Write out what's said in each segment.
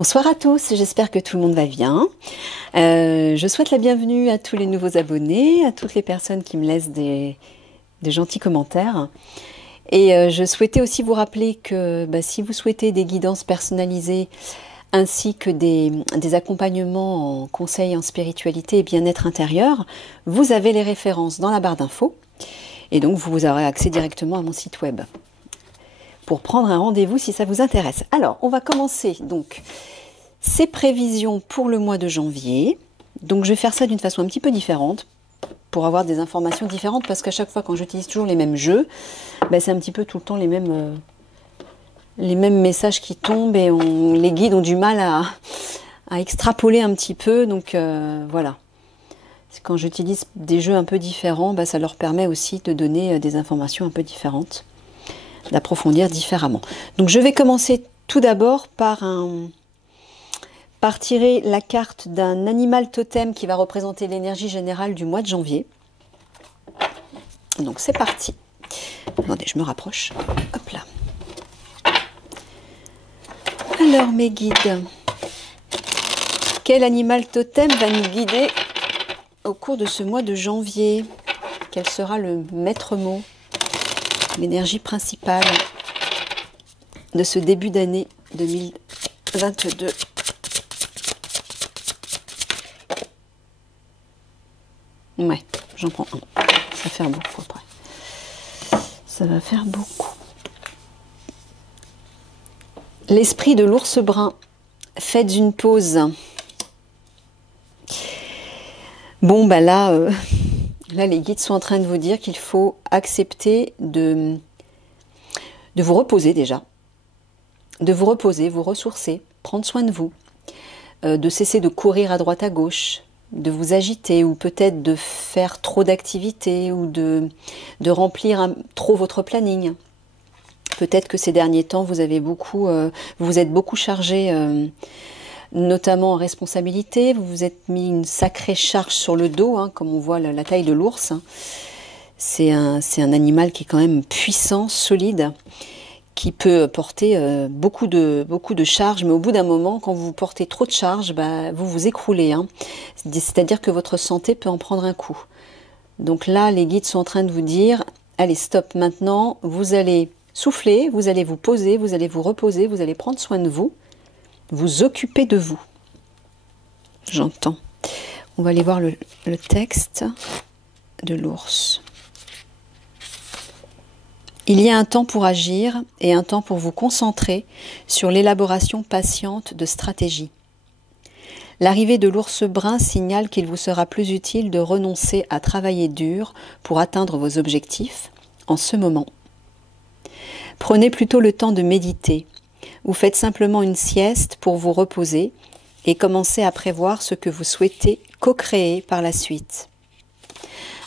Bonsoir à tous, j'espère que tout le monde va bien. Je souhaite la bienvenue à tous les nouveaux abonnés, à toutes les personnes qui me laissent des gentils commentaires. Et je souhaitais aussi vous rappeler que si vous souhaitez des guidances personnalisées ainsi que des accompagnements en conseil en spiritualité et bien-être intérieur, vous avez les références dans la barre d'infos. Et donc vous aurez accès directement à mon site web pour prendre un rendez-vous si ça vous intéresse. Alors, on va commencer donc ces prévisions pour le mois de janvier. Donc, je vais faire ça d'une façon un petit peu différente pour avoir des informations différentes parce qu'à chaque fois, quand j'utilise toujours les mêmes jeux, c'est un petit peu tout le temps les mêmes messages qui tombent et les guides ont du mal à extrapoler un petit peu. Donc, voilà. Quand j'utilise des jeux un peu différents, ça leur permet aussi de donner des informations un peu différentes, d'approfondir différemment. Donc je vais commencer tout d'abord par tirer la carte d'un animal totem qui va représenter l'énergie générale du mois de janvier. Donc c'est parti. Attendez, je me rapproche. Hop là. Alors mes guides, quel animal totem va nous guider au cours de ce mois de janvier? Quel sera le maître mot, l'énergie principale de ce début d'année 2022? Ouais, j'en prends un. Ça va faire beaucoup après. Ça va faire beaucoup. L'esprit de l'ours brun. Faites une pause. Bon, là, les guides sont en train de vous dire qu'il faut accepter de vous reposer déjà. De vous reposer, vous ressourcer, prendre soin de vous. De cesser de courir à droite à gauche, de vous agiter ou peut-être de faire trop d'activités ou de remplir trop votre planning. Peut-être que ces derniers temps, vous vous êtes beaucoup chargé, notamment en responsabilité. Vous vous êtes mis une sacrée charge sur le dos, comme on voit la taille de l'ours. C'est un animal qui est quand même puissant, solide, qui peut porter beaucoup de charges, mais au bout d'un moment, quand vous portez trop de charges, vous vous écroulez. C'est-à-dire que votre santé peut en prendre un coup. Donc là, les guides sont en train de vous dire, allez, stop, maintenant, vous allez souffler, vous allez vous poser, vous allez vous reposer, vous allez prendre soin de vous, vous occuper de vous. J'entends. On va aller voir le texte de l'ours. Il y a un temps pour agir et un temps pour vous concentrer sur l'élaboration patiente de stratégies. L'arrivée de l'ours brun signale qu'il vous sera plus utile de renoncer à travailler dur pour atteindre vos objectifs en ce moment. Prenez plutôt le temps de méditer ou faites simplement une sieste pour vous reposer et commencez à prévoir ce que vous souhaitez co-créer par la suite.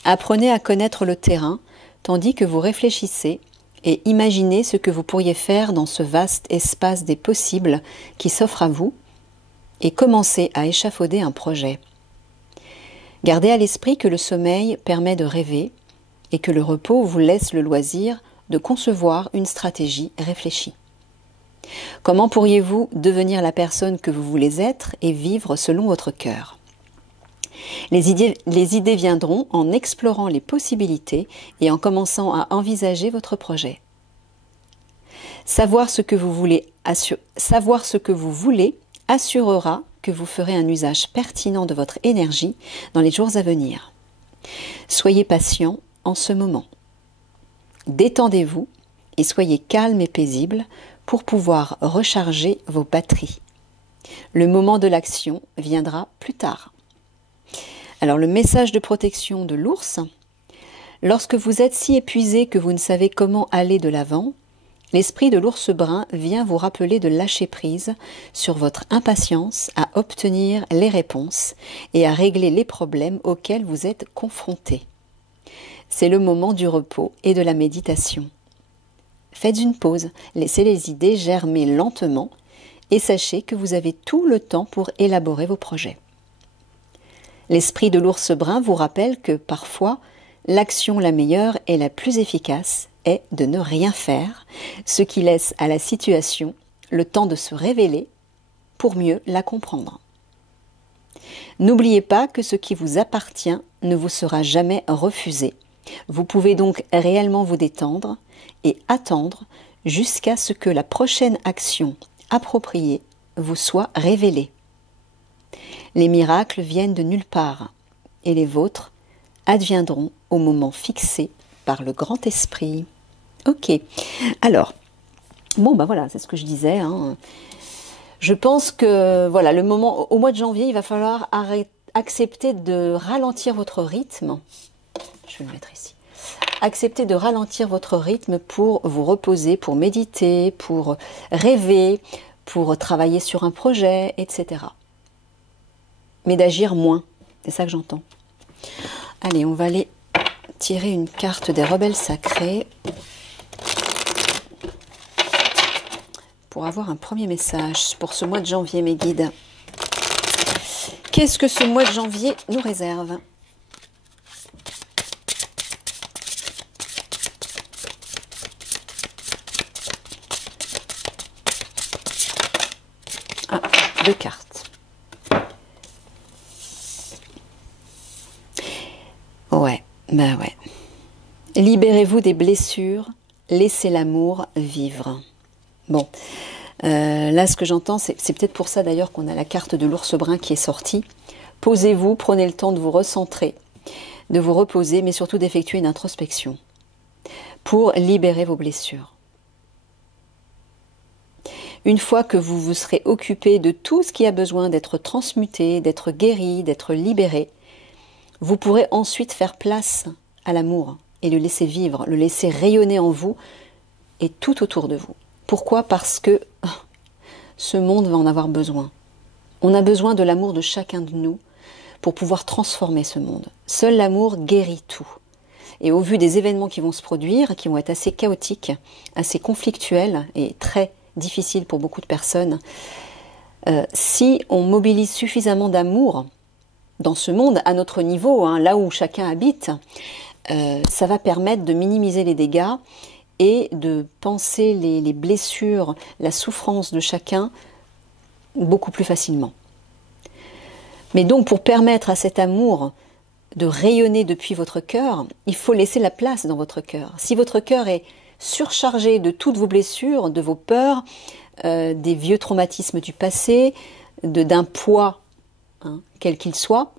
Apprenez à connaître le terrain tandis que vous réfléchissez et imaginez ce que vous pourriez faire dans ce vaste espace des possibles qui s'offre à vous et commencez à échafauder un projet. Gardez à l'esprit que le sommeil permet de rêver et que le repos vous laisse le loisir de concevoir une stratégie réfléchie. Comment pourriez-vous devenir la personne que vous voulez être et vivre selon votre cœur ? Les idées viendront en explorant les possibilités et en commençant à envisager votre projet. Savoir ce que vous voulez assurera que vous ferez un usage pertinent de votre énergie dans les jours à venir. Soyez patient en ce moment. Détendez-vous et soyez calme et paisible pour pouvoir recharger vos batteries. Le moment de l'action viendra plus tard. Alors le message de protection de l'ours, lorsque vous êtes si épuisé que vous ne savez comment aller de l'avant, l'esprit de l'ours brun vient vous rappeler de lâcher prise sur votre impatience à obtenir les réponses et à régler les problèmes auxquels vous êtes confrontés. C'est le moment du repos et de la méditation. Faites une pause, laissez les idées germer lentement et sachez que vous avez tout le temps pour élaborer vos projets. L'esprit de l'ours brun vous rappelle que parfois, l'action la meilleure et la plus efficace est de ne rien faire, ce qui laisse à la situation le temps de se révéler pour mieux la comprendre. N'oubliez pas que ce qui vous appartient ne vous sera jamais refusé. Vous pouvez donc réellement vous détendre et attendre jusqu'à ce que la prochaine action appropriée vous soit révélée. Les miracles viennent de nulle part et les vôtres adviendront au moment fixé par le grand esprit. Ok, alors, bon ben voilà, c'est ce que je disais, hein. Je pense que voilà, le moment, au mois de janvier, il va falloir accepter de ralentir votre rythme. Je vais le mettre ici. Accepter de ralentir votre rythme pour vous reposer, pour méditer, pour rêver, pour travailler sur un projet, etc. Mais d'agir moins, c'est ça que j'entends. Allez, on va aller tirer une carte des rebelles sacrés pour avoir un premier message pour ce mois de janvier, mes guides. Qu'est-ce que ce mois de janvier nous réserve? Ah, 2 cartes. Ouais, bah ouais. Libérez-vous des blessures, laissez l'amour vivre. Bon, là ce que j'entends, c'est peut-être pour ça d'ailleurs qu'on a la carte de l'ours brun qui est sortie. Posez-vous, prenez le temps de vous recentrer, de vous reposer, mais surtout d'effectuer une introspection pour libérer vos blessures. Une fois que vous vous serez occupé de tout ce qui a besoin d'être transmuté, d'être guéri, d'être libéré, vous pourrez ensuite faire place à l'amour et le laisser vivre, le laisser rayonner en vous et tout autour de vous. Pourquoi? Parce que ce monde va en avoir besoin. On a besoin de l'amour de chacun de nous pour pouvoir transformer ce monde. Seul l'amour guérit tout. Et au vu des événements qui vont se produire, qui vont être assez chaotiques, assez conflictuels et très difficiles pour beaucoup de personnes, si on mobilise suffisamment d'amour dans ce monde, à notre niveau, hein, là où chacun habite, ça va permettre de minimiser les dégâts et de penser les blessures, la souffrance de chacun beaucoup plus facilement. Mais donc pour permettre à cet amour de rayonner depuis votre cœur, il faut laisser la place dans votre cœur. Si votre cœur est surchargé de toutes vos blessures, de vos peurs, des vieux traumatismes du passé, d'un poids, hein, quel qu'il soit,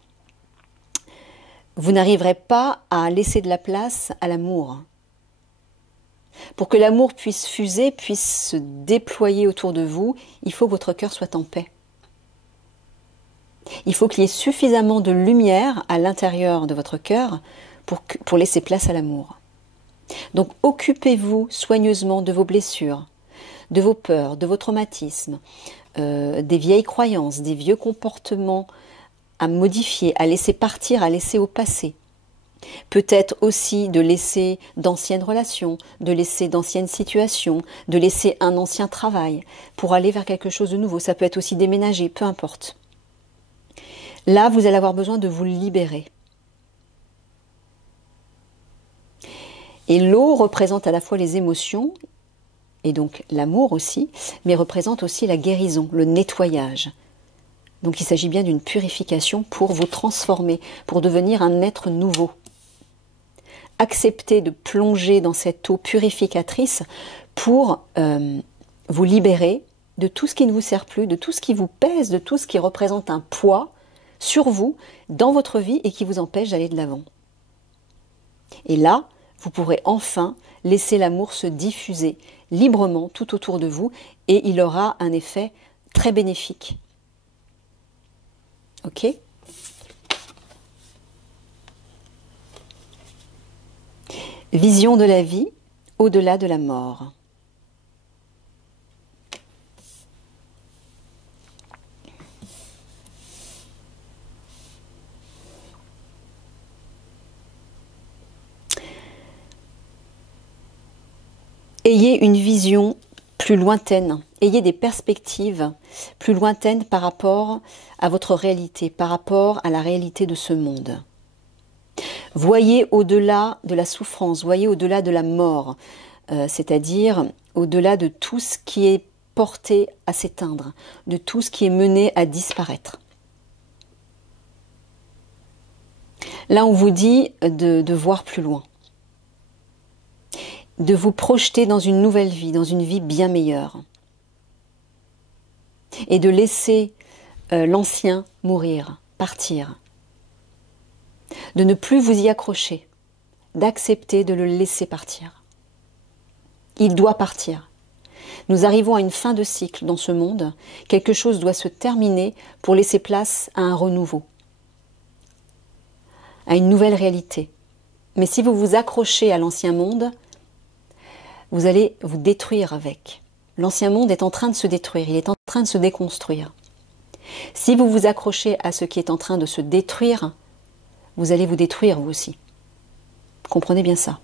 vous n'arriverez pas à laisser de la place à l'amour. Pour que l'amour puisse fuser, puisse se déployer autour de vous, il faut que votre cœur soit en paix. Il faut qu'il y ait suffisamment de lumière à l'intérieur de votre cœur pour laisser place à l'amour. Donc occupez-vous soigneusement de vos blessures, de vos peurs, de vos traumatismes, des vieilles croyances, des vieux comportements à modifier, à laisser partir, à laisser au passé. Peut-être aussi de laisser d'anciennes relations, de laisser d'anciennes situations, de laisser un ancien travail pour aller vers quelque chose de nouveau. Ça peut être aussi déménager, peu importe. Là, vous allez avoir besoin de vous libérer. Et l'eau représente à la fois les émotions, et donc l'amour aussi, mais représente aussi la guérison, le nettoyage. Donc il s'agit bien d'une purification pour vous transformer, pour devenir un être nouveau. Acceptez de plonger dans cette eau purificatrice pour vous libérer de tout ce qui ne vous sert plus, de tout ce qui vous pèse, de tout ce qui représente un poids sur vous, dans votre vie et qui vous empêche d'aller de l'avant. Et là, vous pourrez enfin laisser l'amour se diffuser librement tout autour de vous et il aura un effet très bénéfique. Ok ? Vision de la vie au-delà de la mort. Ayez une vision plus lointaine, ayez des perspectives plus lointaines par rapport à votre réalité, par rapport à la réalité de ce monde. Voyez au-delà de la souffrance, voyez au-delà de la mort, c'est-à-dire au-delà de tout ce qui est porté à s'éteindre, de tout ce qui est mené à disparaître. Là, on vous dit de voir plus loin, de vous projeter dans une nouvelle vie, dans une vie bien meilleure, et de laisser l'ancien mourir, partir, de ne plus vous y accrocher, d'accepter de le laisser partir. Il doit partir. Nous arrivons à une fin de cycle dans ce monde, quelque chose doit se terminer pour laisser place à un renouveau, à une nouvelle réalité. Mais si vous vous accrochez à l'ancien monde, vous allez vous détruire avec. L'ancien monde est en train de se détruire, il est en train de se déconstruire. Si vous vous accrochez à ce qui est en train de se détruire, vous allez vous détruire vous aussi. Comprenez bien ça.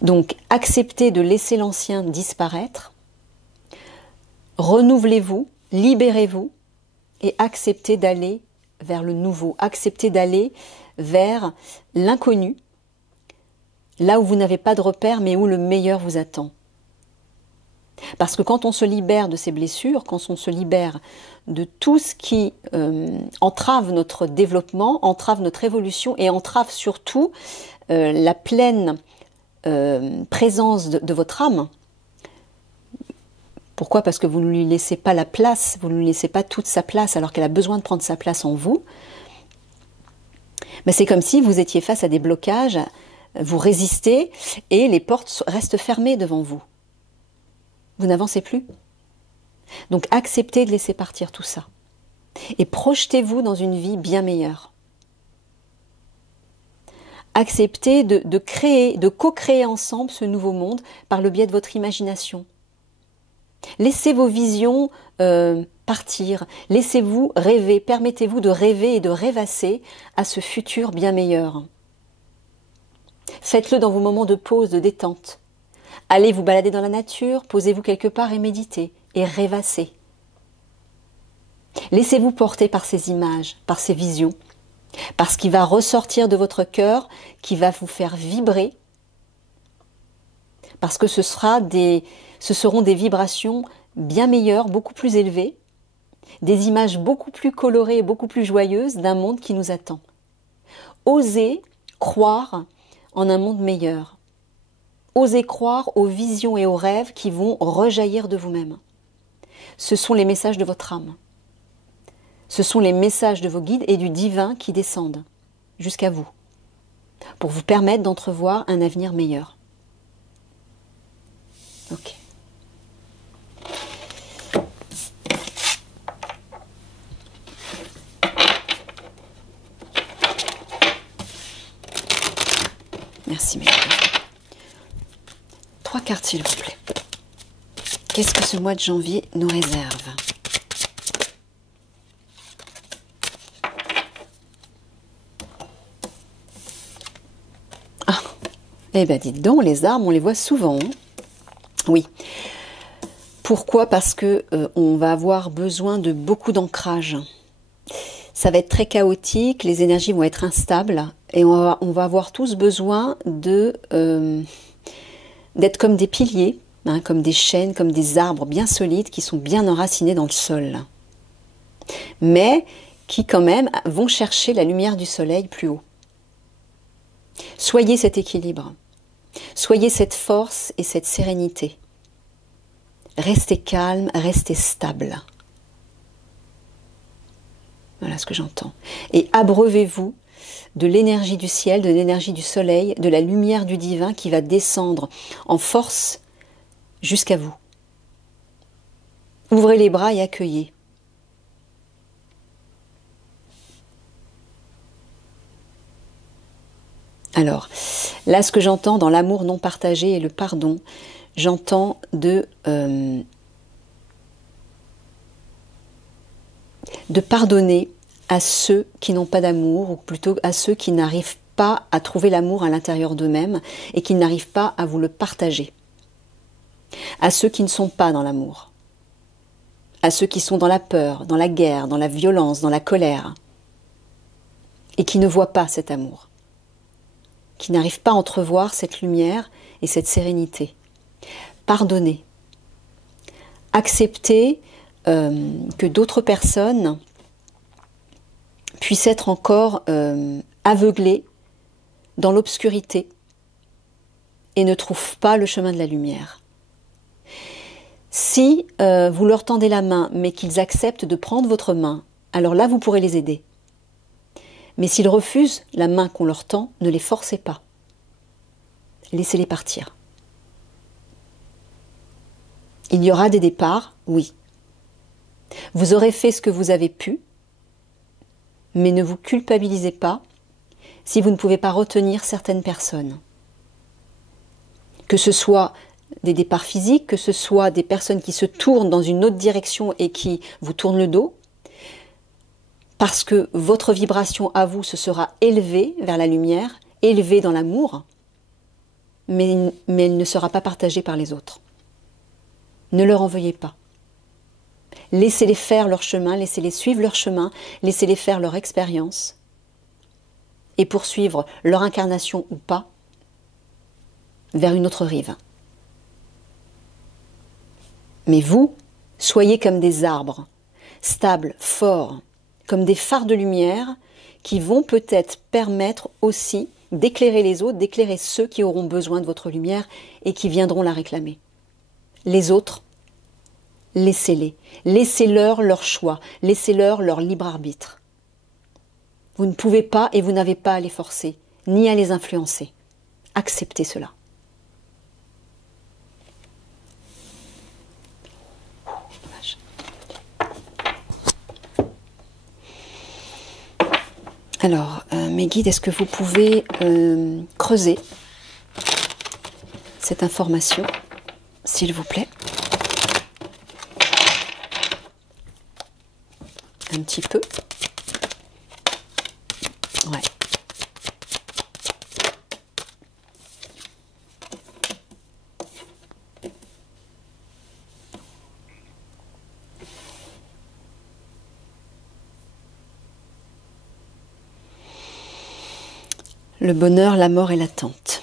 Donc, acceptez de laisser l'ancien disparaître, renouvelez-vous, libérez-vous et acceptez d'aller vers le nouveau, acceptez d'aller vers l'inconnu, là où vous n'avez pas de repère mais où le meilleur vous attend. Parce que quand on se libère de ces blessures, quand on se libère de tout ce qui entrave notre développement, entrave notre évolution et entrave surtout la pleine présence de votre âme. Pourquoi? Parce que vous ne lui laissez pas la place, vous ne lui laissez pas toute sa place alors qu'elle a besoin de prendre sa place en vous. Mais c'est comme si vous étiez face à des blocages, vous résistez et les portes restent fermées devant vous. Vous n'avancez plus. Donc acceptez de laisser partir tout ça. Et projetez-vous dans une vie bien meilleure. Acceptez de créer, de co-créer ensemble ce nouveau monde par le biais de votre imagination. Laissez vos visions partir. Laissez-vous rêver. Permettez-vous de rêver et de rêvasser à ce futur bien meilleur. Faites-le dans vos moments de pause, de détente. Allez vous balader dans la nature, posez-vous quelque part et méditez, et rêvassez. Laissez-vous porter par ces images, par ces visions, par ce qui va ressortir de votre cœur, qui va vous faire vibrer, parce que ce seront des vibrations bien meilleures, beaucoup plus élevées, des images beaucoup plus colorées et beaucoup plus joyeuses d'un monde qui nous attend. Osez croire en un monde meilleur. Osez croire aux visions et aux rêves qui vont rejaillir de vous-même. Ce sont les messages de votre âme. Ce sont les messages de vos guides et du divin qui descendent jusqu'à vous pour vous permettre d'entrevoir un avenir meilleur. Ok. Merci, mesdames. 3 cartes, s'il vous plaît. Qu'est-ce que ce mois de janvier nous réserve? Ah, eh bien, dites donc, les arbres, on les voit souvent. Hein. Oui. Pourquoi? Parce que on va avoir besoin de beaucoup d'ancrage. Ça va être très chaotique, les énergies vont être instables et on va avoir tous besoin d'être comme des piliers, hein, comme des chênes, comme des arbres bien solides qui sont bien enracinés dans le sol. Mais qui quand même vont chercher la lumière du soleil plus haut. Soyez cet équilibre, soyez cette force et cette sérénité. Restez calme, restez stable. Voilà ce que j'entends. Et abreuvez-vous de l'énergie du ciel, de l'énergie du soleil, de la lumière du divin qui va descendre en force jusqu'à vous. Ouvrez les bras et accueillez. Alors, là, ce que j'entends dans l'amour non partagé et le pardon, j'entends de pardonner à ceux qui n'ont pas d'amour, ou plutôt à ceux qui n'arrivent pas à trouver l'amour à l'intérieur d'eux-mêmes et qui n'arrivent pas à vous le partager. À ceux qui ne sont pas dans l'amour. À ceux qui sont dans la peur, dans la guerre, dans la violence, dans la colère. Et qui ne voient pas cet amour. Qui n'arrivent pas à entrevoir cette lumière et cette sérénité. Pardonnez. accepter que d'autres personnes puissent être encore aveuglées dans l'obscurité et ne trouvent pas le chemin de la lumière. Si vous leur tendez la main, mais qu'ils acceptent de prendre votre main, alors là, vous pourrez les aider. Mais s'ils refusent la main qu'on leur tend, ne les forcez pas. Laissez-les partir. Il y aura des départs, oui. Vous aurez fait ce que vous avez pu, mais ne vous culpabilisez pas si vous ne pouvez pas retenir certaines personnes. Que ce soit des départs physiques, que ce soit des personnes qui se tournent dans une autre direction et qui vous tournent le dos, parce que votre vibration à vous se sera élevée vers la lumière, élevée dans l'amour, mais elle ne sera pas partagée par les autres. Ne leur en veuillez pas. Laissez-les faire leur chemin, laissez-les suivre leur chemin, laissez-les faire leur expérience et poursuivre leur incarnation ou pas vers une autre rive. Mais vous, soyez comme des arbres, stables, forts, comme des phares de lumière qui vont peut-être permettre aussi d'éclairer les autres, d'éclairer ceux qui auront besoin de votre lumière et qui viendront la réclamer. Les autres, laissez-les. Laissez-leur leur choix. Laissez-leur leur libre arbitre. Vous ne pouvez pas et vous n'avez pas à les forcer, ni à les influencer. Acceptez cela. Alors, mes guides, est-ce que vous pouvez creuser cette information, s'il vous plaît? Un petit peu. Ouais. Le bonheur, la mort et l'attente.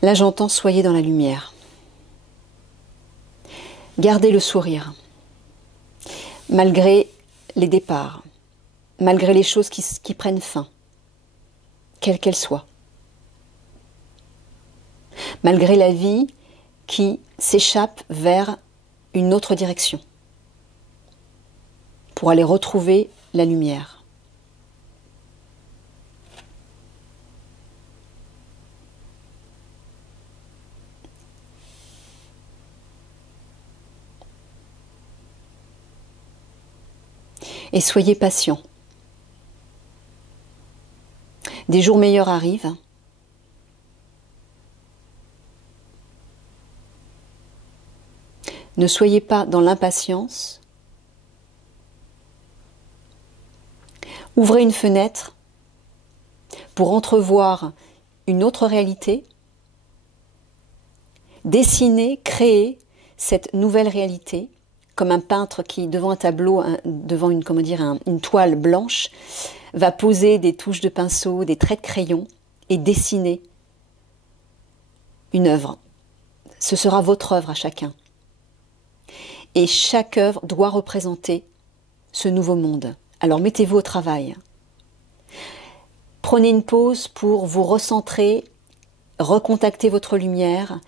Là, j'entends soyez dans la lumière. Gardez le sourire, malgré les départs, malgré les choses qui prennent fin. Quelle qu'elle soit. Malgré la vie qui s'échappe vers une autre direction, pour aller retrouver la lumière. Et soyez patient. Des jours meilleurs arrivent. Ne soyez pas dans l'impatience. Ouvrez une fenêtre pour entrevoir une autre réalité. Dessinez, créez cette nouvelle réalité, comme un peintre qui, devant un tableau, devant une toile blanche, va poser des touches de pinceau, des traits de crayon et dessiner une œuvre. Ce sera votre œuvre à chacun. Et chaque œuvre doit représenter ce nouveau monde. Alors mettez-vous au travail. Prenez une pause pour vous recentrer, recontacter votre lumière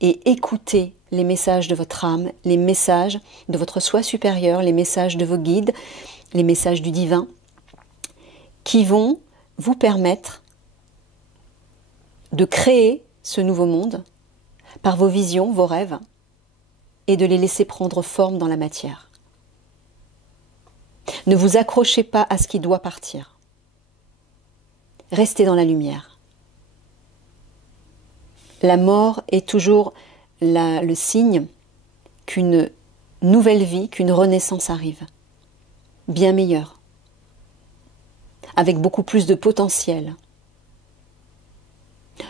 et écouter les messages de votre âme, les messages de votre soi supérieur, les messages de vos guides, les messages du divin, qui vont vous permettre de créer ce nouveau monde par vos visions, vos rêves, et de les laisser prendre forme dans la matière. Ne vous accrochez pas à ce qui doit partir. Restez dans la lumière. La mort est toujours le signe qu'une nouvelle vie, qu'une renaissance arrive. Bien meilleure. Avec beaucoup plus de potentiel,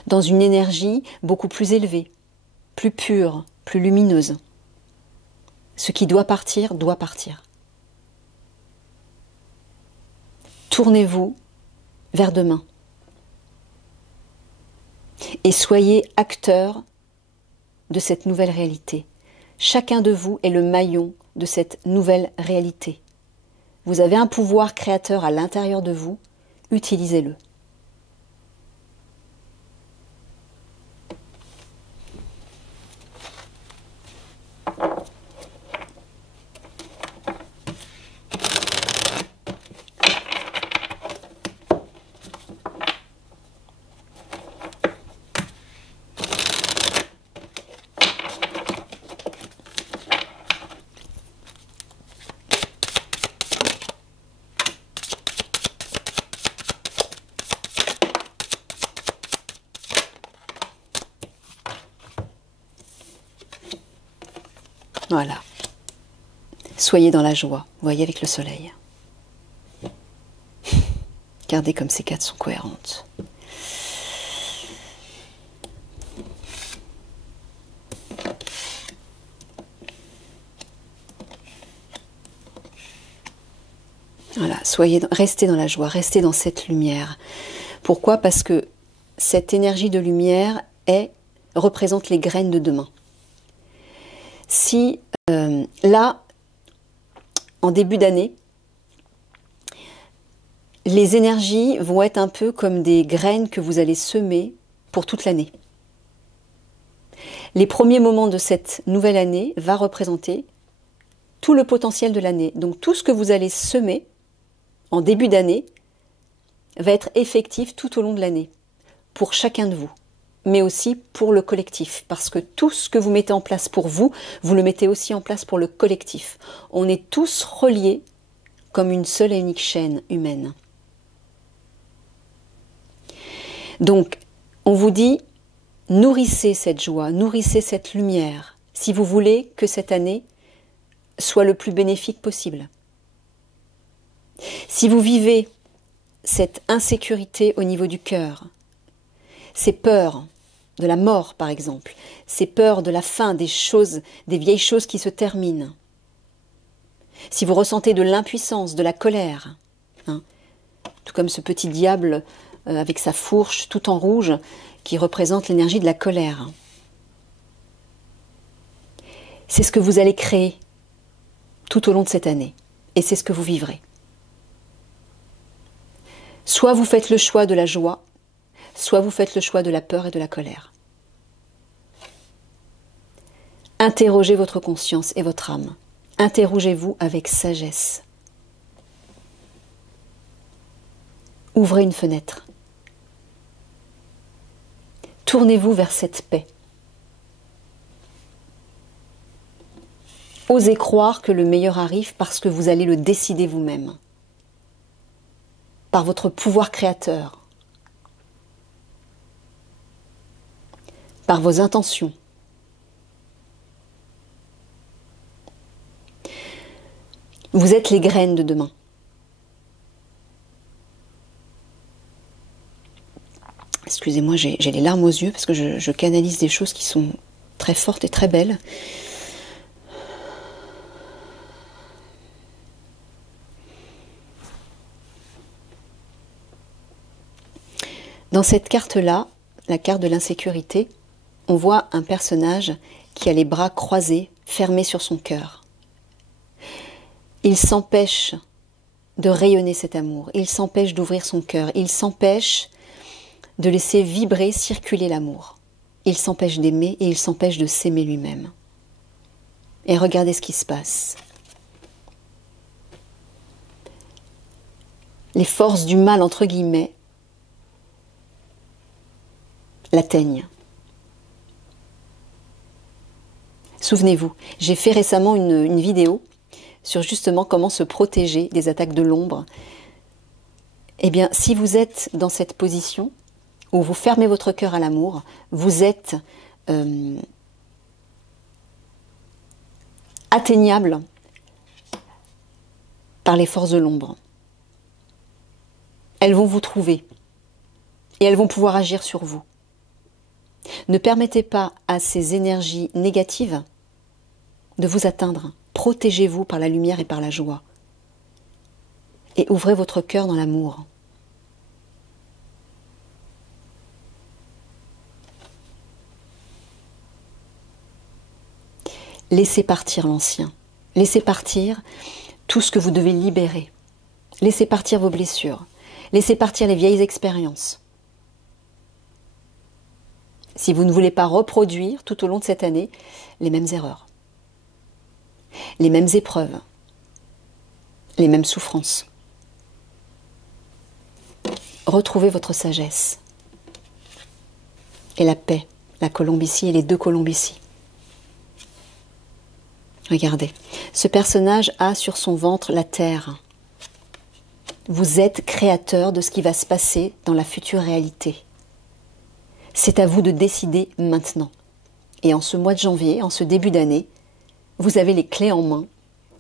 dans une énergie beaucoup plus élevée, plus pure, plus lumineuse. Ce qui doit partir, doit partir. Tournez-vous vers demain. Et soyez acteurs de cette nouvelle réalité. Chacun de vous est le maillon de cette nouvelle réalité. Vous avez un pouvoir créateur à l'intérieur de vous, utilisez-le. Voilà. Soyez dans la joie, vous voyez, avec le soleil. Regardez comme ces cartes sont cohérentes. Voilà, restez dans la joie, restez dans cette lumière. Pourquoi? Parce que cette énergie de lumière représente les graines de demain. Si là, en début d'année, les énergies vont être un peu comme des graines que vous allez semer pour toute l'année. Les premiers moments de cette nouvelle année va représenter tout le potentiel de l'année. Donc tout ce que vous allez semer en début d'année va être effectif tout au long de l'année, pour chacun de vous, mais aussi pour le collectif, parce que tout ce que vous mettez en place pour vous, vous le mettez aussi en place pour le collectif. On est tous reliés comme une seule et unique chaîne humaine. Donc, on vous dit, nourrissez cette joie, nourrissez cette lumière, si vous voulez que cette année soit le plus bénéfique possible. Si vous vivez cette insécurité au niveau du cœur, ces peurs de la mort par exemple, ces peurs de la fin, des vieilles choses qui se terminent, si vous ressentez de l'impuissance, de la colère, tout comme ce petit diable avec sa fourche tout en rouge qui représente l'énergie de la colère, c'est ce que vous allez créer tout au long de cette année et c'est ce que vous vivrez. Soit vous faites le choix de la joie, soit vous faites le choix de la peur et de la colère. Interrogez votre conscience et votre âme. Interrogez-vous avec sagesse. Ouvrez une fenêtre. Tournez-vous vers cette paix. Osez croire que le meilleur arrive parce que vous allez le décider vous-même. Par votre pouvoir créateur, par vos intentions. Vous êtes les graines de demain. Excusez-moi, j'ai les larmes aux yeux parce que je canalise des choses qui sont très fortes et très belles. Dans cette carte-là, la carte de l'insécurité, on voit un personnage qui a les bras croisés, fermés sur son cœur. Il s'empêche de rayonner cet amour, il s'empêche d'ouvrir son cœur, il s'empêche de laisser vibrer, circuler l'amour. Il s'empêche d'aimer et il s'empêche de s'aimer lui-même. Et regardez ce qui se passe. Les forces du mal, entre guillemets, l'atteignent. Souvenez-vous, j'ai fait récemment une vidéo sur justement comment se protéger des attaques de l'ombre. Eh bien, si vous êtes dans cette position où vous fermez votre cœur à l'amour, vous êtes atteignable par les forces de l'ombre. Elles vont vous trouver et elles vont pouvoir agir sur vous. Ne permettez pas à ces énergies négatives de vous atteindre. Protégez-vous par la lumière et par la joie. Et ouvrez votre cœur dans l'amour. Laissez partir l'ancien. Laissez partir tout ce que vous devez libérer. Laissez partir vos blessures. Laissez partir les vieilles expériences. Si vous ne voulez pas reproduire tout au long de cette année les mêmes erreurs, les mêmes épreuves, les mêmes souffrances. Retrouvez votre sagesse et la paix, la colombicie et les deux colombicies. Regardez, ce personnage a sur son ventre la terre. Vous êtes créateur de ce qui va se passer dans la future réalité. C'est à vous de décider maintenant. Et en ce mois de janvier, en ce début d'année, vous avez les clés en main,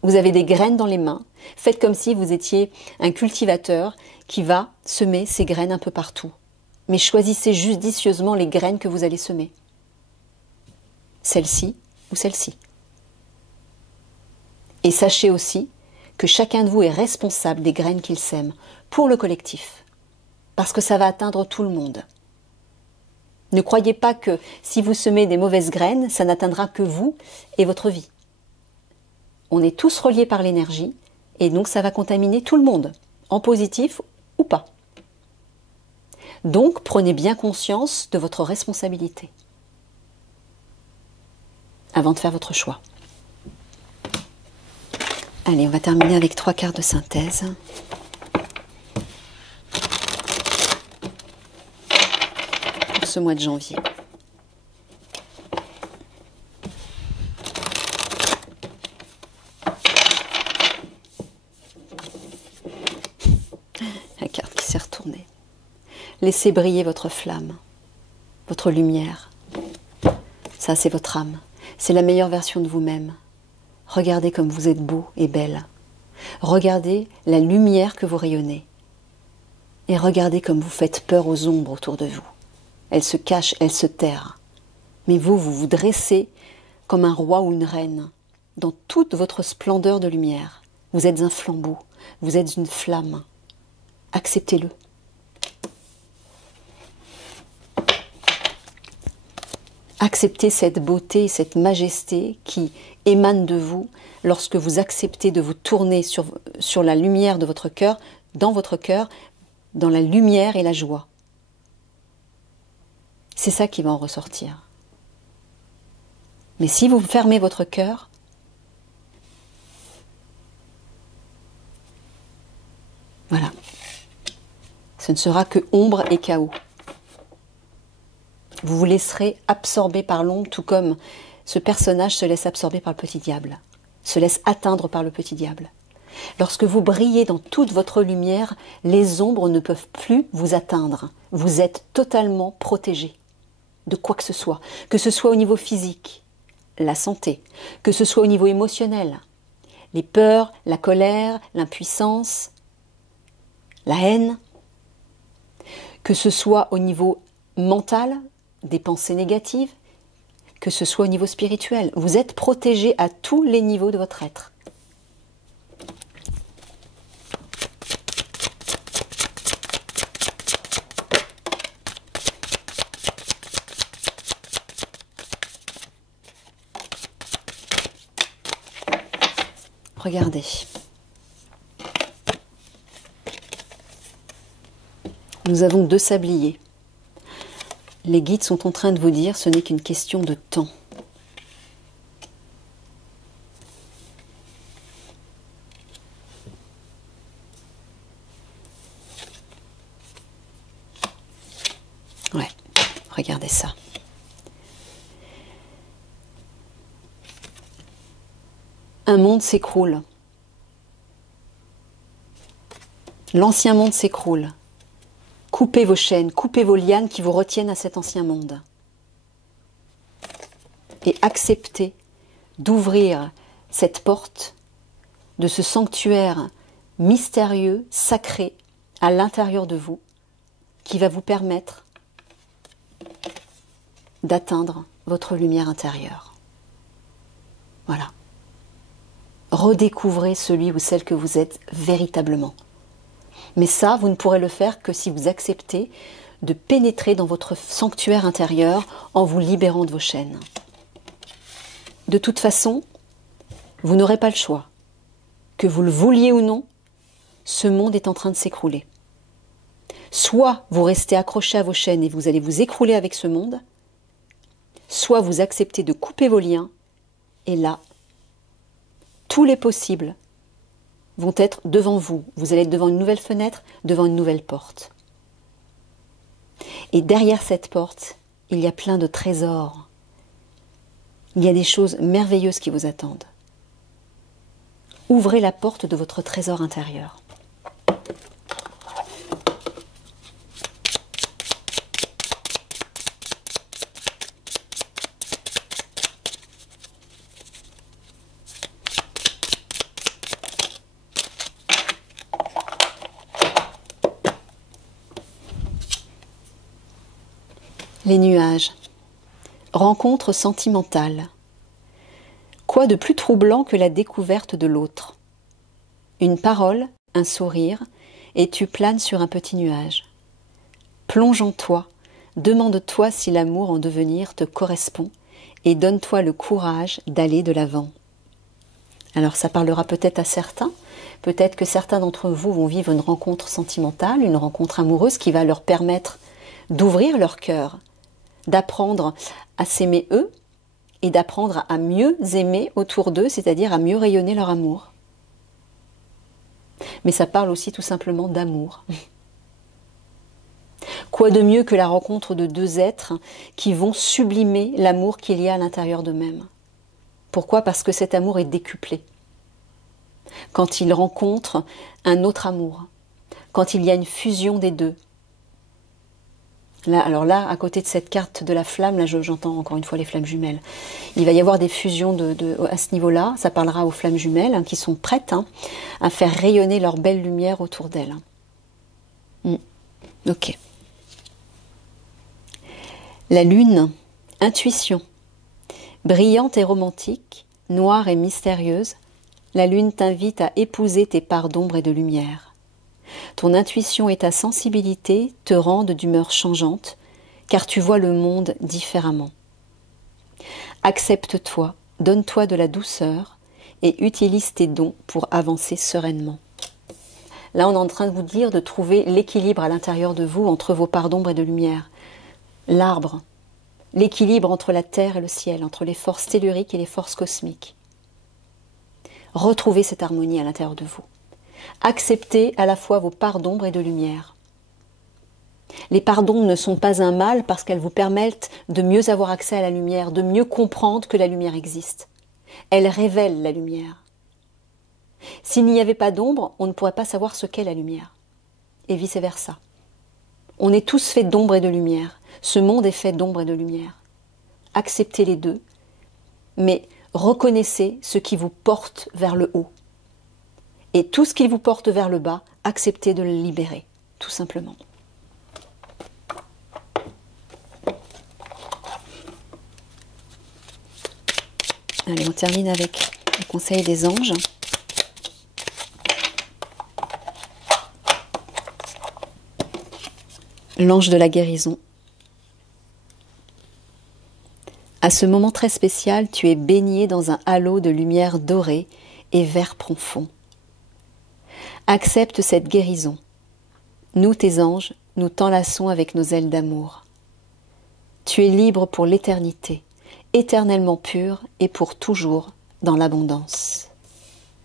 vous avez des graines dans les mains. Faites comme si vous étiez un cultivateur qui va semer ses graines un peu partout. Mais choisissez judicieusement les graines que vous allez semer. Celle-ci ou celle-ci. Et sachez aussi que chacun de vous est responsable des graines qu'il sème pour le collectif. Parce que ça va atteindre tout le monde. Ne croyez pas que si vous semez des mauvaises graines, ça n'atteindra que vous et votre vie. On est tous reliés par l'énergie et donc ça va contaminer tout le monde, en positif ou pas. Donc prenez bien conscience de votre responsabilité avant de faire votre choix. Allez, on va terminer avec 3 cartes de synthèse. Pour ce mois de janvier. La carte qui s'est retournée. Laissez briller votre flamme, votre lumière. Ça, c'est votre âme. C'est la meilleure version de vous-même. Regardez comme vous êtes beau et belle. Regardez la lumière que vous rayonnez. Et regardez comme vous faites peur aux ombres autour de vous. Elles se cachent, elles se terrent. Mais vous, vous vous dressez comme un roi ou une reine, dans toute votre splendeur de lumière. Vous êtes un flambeau, vous êtes une flamme. Acceptez-le. Acceptez cette beauté, cette majesté qui émane de vous lorsque vous acceptez de vous tourner sur la lumière de votre cœur, dans la lumière et la joie. C'est ça qui va en ressortir. Mais si vous fermez votre cœur, voilà, ce ne sera que ombre et chaos. Vous vous laisserez absorber par l'ombre, tout comme ce personnage se laisse absorber par le petit diable, se laisse atteindre par le petit diable. Lorsque vous brillez dans toute votre lumière, les ombres ne peuvent plus vous atteindre. Vous êtes totalement protégé de quoi que ce soit au niveau physique, la santé, que ce soit au niveau émotionnel, les peurs, la colère, l'impuissance, la haine, que ce soit au niveau mental, des pensées négatives, que ce soit au niveau spirituel. Vous êtes protégé à tous les niveaux de votre être. Regardez. Nous avons 2 sabliers. Les guides sont en train de vous dire ce n'est qu'une question de temps. Ouais, regardez ça. Un monde s'écroule. L'ancien monde s'écroule. Coupez vos chaînes, coupez vos lianes qui vous retiennent à cet ancien monde. Et acceptez d'ouvrir cette porte de ce sanctuaire mystérieux, sacré, à l'intérieur de vous, qui va vous permettre d'atteindre votre lumière intérieure. Voilà. Redécouvrez celui ou celle que vous êtes véritablement. Mais ça, vous ne pourrez le faire que si vous acceptez de pénétrer dans votre sanctuaire intérieur en vous libérant de vos chaînes. De toute façon, vous n'aurez pas le choix. Que vous le vouliez ou non, ce monde est en train de s'écrouler. Soit vous restez accroché à vos chaînes et vous allez vous écrouler avec ce monde, soit vous acceptez de couper vos liens, et là, tous les possibles vont être devant vous. Vous allez être devant une nouvelle fenêtre, devant une nouvelle porte. Et derrière cette porte, il y a plein de trésors. Il y a des choses merveilleuses qui vous attendent. Ouvrez la porte de votre trésor intérieur. Les nuages. Rencontre sentimentale. Quoi de plus troublant que la découverte de l'autre? Une parole, un sourire, et tu planes sur un petit nuage. Plonge en toi, demande-toi si l'amour en devenir te correspond, et donne-toi le courage d'aller de l'avant. Alors ça parlera peut-être à certains, peut-être que certains d'entre vous vont vivre une rencontre sentimentale, une rencontre amoureuse qui va leur permettre d'ouvrir leur cœur, d'apprendre à s'aimer eux et d'apprendre à mieux aimer autour d'eux, c'est-à-dire à mieux rayonner leur amour. Mais ça parle aussi tout simplement d'amour. Quoi de mieux que la rencontre de deux êtres qui vont sublimer l'amour qu'il y a à l'intérieur d'eux-mêmes? Pourquoi? Parce que cet amour est décuplé. Quand ils rencontrent un autre amour, quand il y a une fusion des deux. Là, alors là, à côté de cette carte de la flamme, là j'entends encore une fois les flammes jumelles. Il va y avoir des fusions à ce niveau-là. Ça parlera aux flammes jumelles qui sont prêtes à faire rayonner leur belle lumière autour d'elles. Ok. La lune, intuition. Brillante et romantique, noire et mystérieuse, la lune t'invite à épouser tes parts d'ombre et de lumière. Ton intuition et ta sensibilité te rendent d'humeur changeante, car tu vois le monde différemment. Accepte-toi, donne-toi de la douceur et utilise tes dons pour avancer sereinement. Là, on est en train de vous dire de trouver l'équilibre à l'intérieur de vous entre vos parts d'ombre et de lumière. L'arbre, l'équilibre entre la terre et le ciel, entre les forces telluriques et les forces cosmiques. Retrouvez cette harmonie à l'intérieur de vous. Acceptez à la fois vos parts d'ombre et de lumière. Les parts d'ombre ne sont pas un mal parce qu'elles vous permettent de mieux avoir accès à la lumière, de mieux comprendre que la lumière existe. Elles révèlent la lumière. S'il n'y avait pas d'ombre, on ne pourrait pas savoir ce qu'est la lumière. Et vice-versa. On est tous faits d'ombre et de lumière. Ce monde est fait d'ombre et de lumière. Acceptez les deux, mais reconnaissez ce qui vous porte vers le haut. Et tout ce qui vous porte vers le bas, acceptez de le libérer, tout simplement. Allez, on termine avec le conseil des anges. L'ange de la guérison. À ce moment très spécial, tu es baigné dans un halo de lumière dorée et vert profond. Accepte cette guérison. Nous, tes anges, nous t'enlaçons avec nos ailes d'amour. Tu es libre pour l'éternité, éternellement pur et pour toujours dans l'abondance.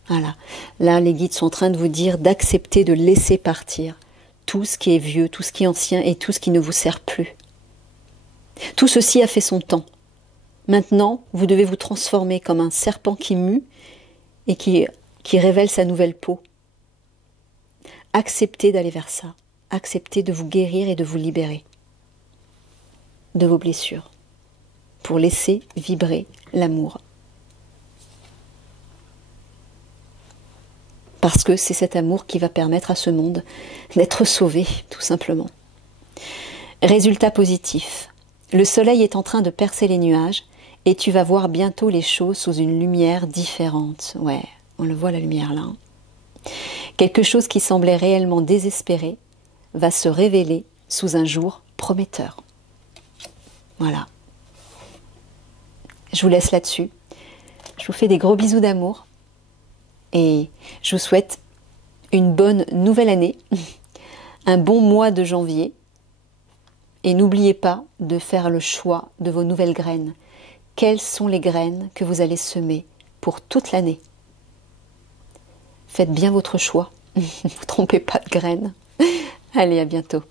Voilà. Là, les guides sont en train de vous dire d'accepter de laisser partir tout ce qui est vieux, tout ce qui est ancien et tout ce qui ne vous sert plus. Tout ceci a fait son temps. Maintenant, vous devez vous transformer comme un serpent qui mue et qui révèle sa nouvelle peau. Acceptez d'aller vers ça. Acceptez de vous guérir et de vous libérer de vos blessures pour laisser vibrer l'amour. Parce que c'est cet amour qui va permettre à ce monde d'être sauvé, tout simplement. Résultat positif. Le soleil est en train de percer les nuages et tu vas voir bientôt les choses sous une lumière différente. Ouais, On le voit la lumière là. Hein. Quelque chose qui semblait réellement désespéré va se révéler sous un jour prometteur. Voilà. Je vous laisse là-dessus. Je vous fais des gros bisous d'amour. Et je vous souhaite une bonne nouvelle année, un bon mois de janvier. Et n'oubliez pas de faire le choix de vos nouvelles graines. Quelles sont les graines que vous allez semer pour toute l'année? Faites bien votre choix. Ne vous trompez pas de graines. Allez, à bientôt.